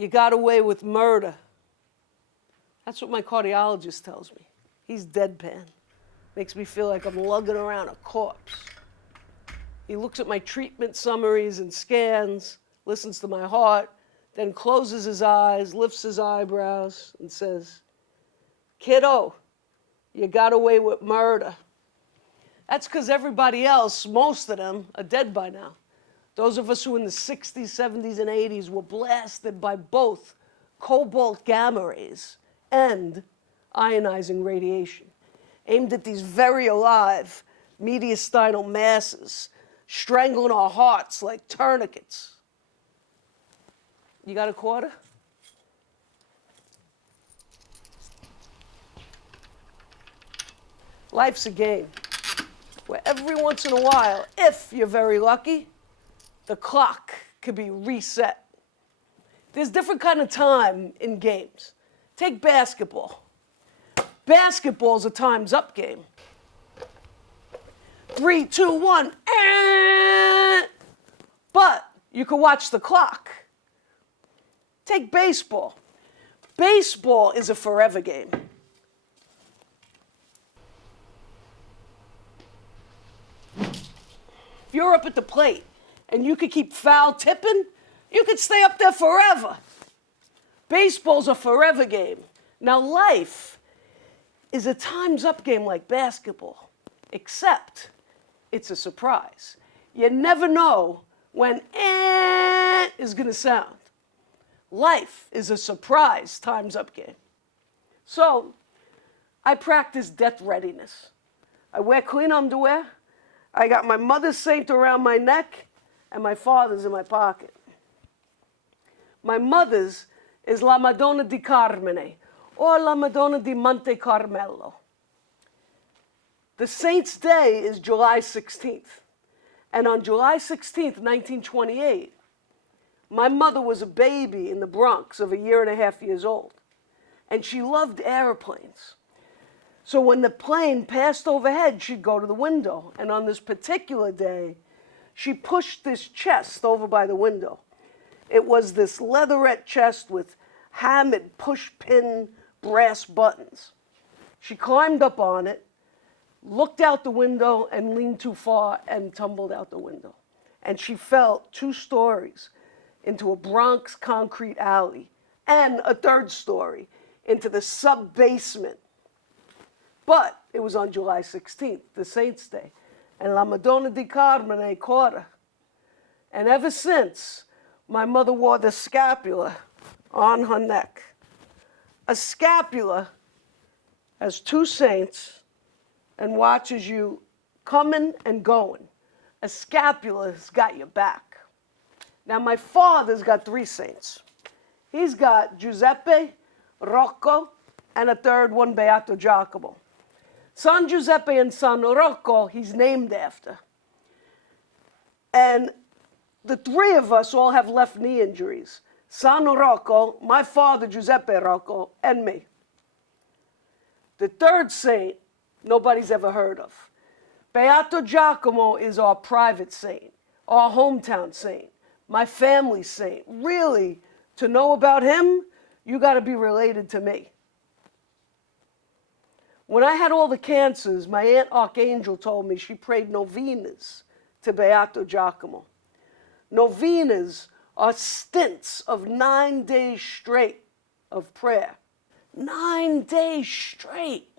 you got away with murder. That's what my cardiologist tells me. He's deadpan. Makes me feel like I'm lugging around a corpse. He looks at my treatment summaries and scans, listens to my heart, then closes his eyes, lifts his eyebrows, and says, "Kiddo, you got away with murder." That's because everybody else, most of them, are dead by now. Those of us who in the 60s, 70s, and 80s were blasted by both cobalt gamma rays and ionizing radiation, aimed at these very alive mediastinal masses, strangling our hearts like tourniquets. You got a quarter? Life's a game where every once in a while, if you're very lucky, the clock could be reset. There's different kind of time in games. Take basketball. Basketball's a time's up game. 3, 2, 1, but you can watch the clock. Take baseball. Baseball is a forever game. If you're up at the plate and you could keep foul tipping, you could stay up there forever. Baseball's a forever game. Now, life is a time's up game like basketball, except it's a surprise. You never know when is going to sound. Life is a surprise time's up game. So, I practice death readiness. I wear clean underwear. I got my mother's saint around my neck and my father's in my pocket. My mother's is La Madonna di Carmine or La Madonna di Monte Carmelo. The saint's day is July 16th. And on July 16th, 1928, my mother was a baby in the Bronx of 1.5 years old. And she loved airplanes. So when the plane passed overhead, she'd go to the window. And on this particular day, she pushed this chest over by the window. It was this leatherette chest with hammered push-pin brass buttons. She climbed up on it, looked out the window, and leaned too far and tumbled out the window. And she fell 2 stories into a Bronx concrete alley and a 3rd story into the sub-basement. But it was on July 16th, the Saint's Day, and La Madonna di Carmine caught her. And ever since, my mother wore the scapula on her neck. A scapula has 2 saints and watches you coming and going. A scapula's got your back. Now, my father's got 3 saints. He's got Giuseppe, Rocco, and a 3rd one, Beato Giacomo. San Giuseppe and San Rocco, he's named after. And the 3 of us all have left knee injuries. San Rocco, my father, Giuseppe Rocco, and me. The 3rd saint, nobody's ever heard of. Beato Giacomo is our private saint, our hometown saint, my family saint. Really, to know about him, you got to be related to me. When I had all the cancers, my Aunt Archangel told me she prayed novenas to Beato Giacomo. Novenas are stints of 9 days straight of prayer. 9 days straight.